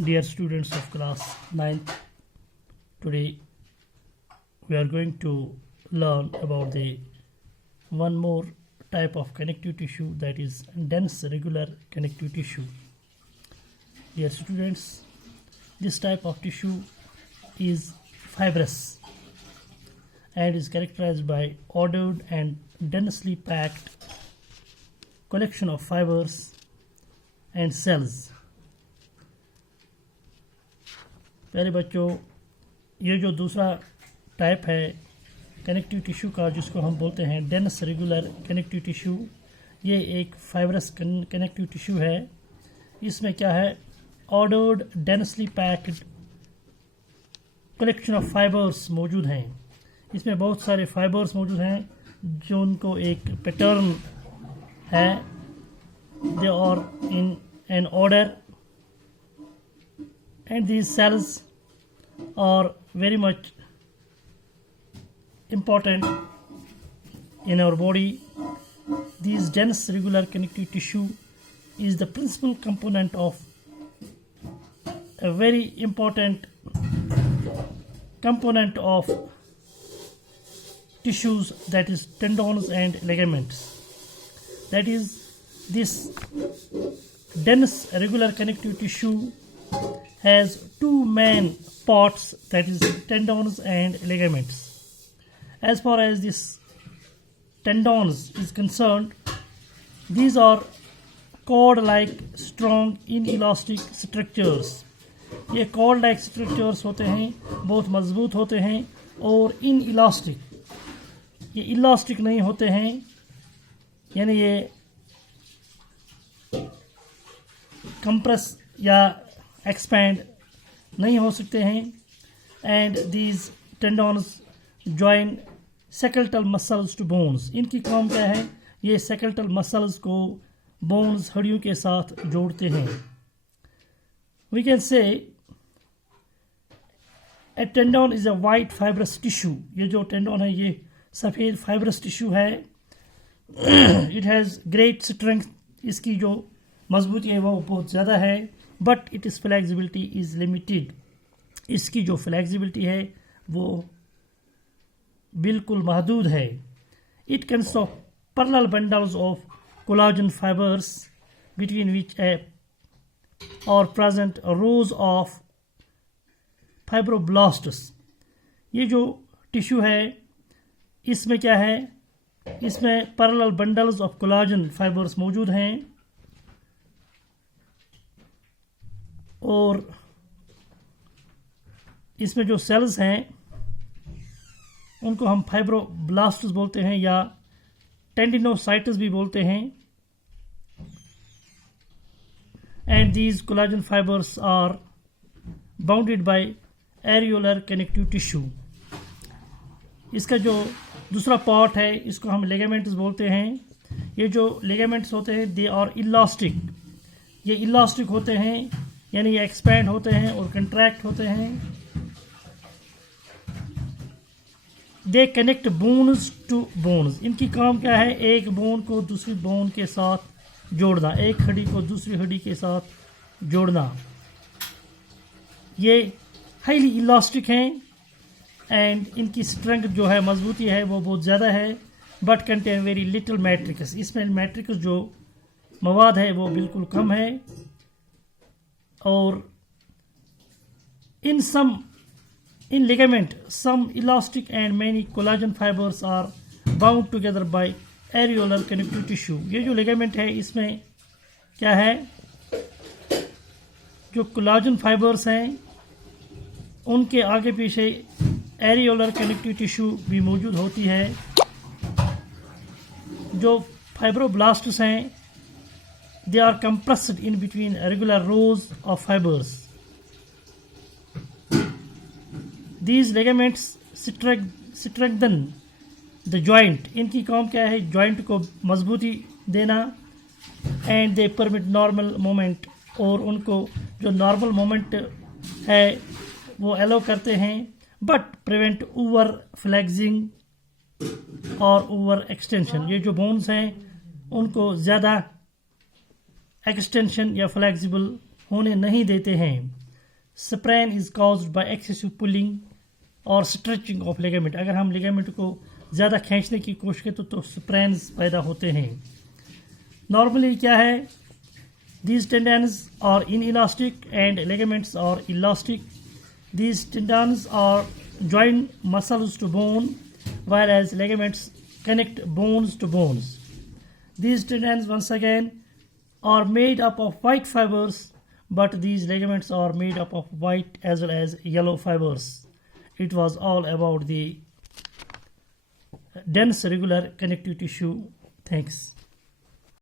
Dear students of class 9th, today we are going to learn about the one more type of connective tissue, that is dense regular connective tissue. Dear students, this type of tissue is fibrous and is characterized by ordered and densely packed collection of fibers and cells. प्यारे बच्चों, ये जो दूसरा टाइप है connective tissue का, जिसको हम बोलते हैं डेंस रेगुलर कनेक्टिव टिश्यू, ये एक फाइब्रस कनेक्टिव टिश्यू है. इसमें क्या है, ordered densely packed collection of fibres मौजूद हैं. इसमें बहुत सारे फाइबर्स मौजूद हैं जो उनको एक पैटर्न है. They are in an order and these cells are very much important in our body. These dense regular connective tissue is the principal component of a very important component of tissues, that is tendons and ligaments. That is, this dense regular connective tissue has two main parts, that is tendons and ligaments. As far as this tendons is concerned, these are cord-like strong inelastic structures. ये cord-like structures होते हैं, बहुत मजबूत होते हैं और inelastic, ये elastic नहीं होते हैं, यानी ये compress या expand नहीं हो सकते हैं. and these tendons join skeletal muscles to bones. इनकी काम क्या है, ये skeletal muscles को bones हड्डियों के साथ जोड़ते हैं. we can say a tendon is a white fibrous tissue. ये जो tendon है ये सफ़ेद fibrous tissue है. it has great strength, इसकी जो मजबूती है वो बहुत ज़्यादा है. But it is flexibility is limited. इसकी जो फ्लेक्सिबिलिटी है वो बिल्कुल महदूद है. It consist of parallel bundles of collagen fibres between which और प्रेजेंट रोज ऑफ फाइब्रोब्लास्ट्स. ये जो टिश्यू है इसमें क्या है, इसमें parallel bundles of collagen fibres मौजूद हैं और इसमें जो सेल्स हैं उनको हम फाइब्रोब्लास्ट्स बोलते हैं या टेंडिनोसाइट्स भी बोलते हैं. And these collagen fibres are bounded by areolar connective tissue. इसका जो दूसरा पार्ट है इसको हम लिगामेंट्स बोलते हैं. ये जो लिगामेंट्स होते हैं दे आर इलास्टिक. ये इलास्टिक होते हैं, यानी ये एक्सपैंड होते हैं और कंट्रैक्ट होते हैं. They connect bones to bones. इनकी काम क्या है, एक बोन को दूसरी बोन के साथ जोड़ना, एक हड्डी को दूसरी हड्डी के साथ जोड़ना. ये हाईली इलास्टिक हैं एंड इनकी स्ट्रेंथ जो है, मजबूती है वो बहुत ज़्यादा है. But contain very little matrix. इसमें मैट्रिक्स जो मवाद है वो बिल्कुल कम है. और in ligament some elastic and many collagen fibers are bound together by areolar connective tissue. ये जो ligament है इसमें क्या है, जो कोलाजन फाइबर्स हैं उनके आगे पीछे एरियोलर कनेक्टिव टिश्यू भी मौजूद होती है. जो फाइब्रोब्लास्ट्स हैं they are compressed in between regular rows of fibers. These ligaments strengthen the joint. इनकी काम क्या है, joint को मजबूती देना. and they permit normal movement. और उनको जो normal movement है वो allow करते हैं, but prevent over flexing और over extension. ये जो bones हैं उनको ज़्यादा एक्सटेंशन या फ्लेक्सिबल होने नहीं देते हैं. sprain is caused by excessive pulling اور اسٹریچنگ آف لیگامنٹ. اگر ہم لیگامنٹ کو زیادہ کھینچنے کی کوشش کریں تو اسپرینز پیدا ہوتے ہیں. نارملی کیا ہے, دیز ٹینڈنز آر ان الاسٹک اینڈ لیگامنٹس آر الاسٹک. دیز ٹینڈنز آر join muscles to bone, whereas ligaments connect bones to bones. These tendons once again are made up of white fibers, but these ligaments are made up of white as well as yellow fibers. It was all about the dense regular connective tissue. Thanks.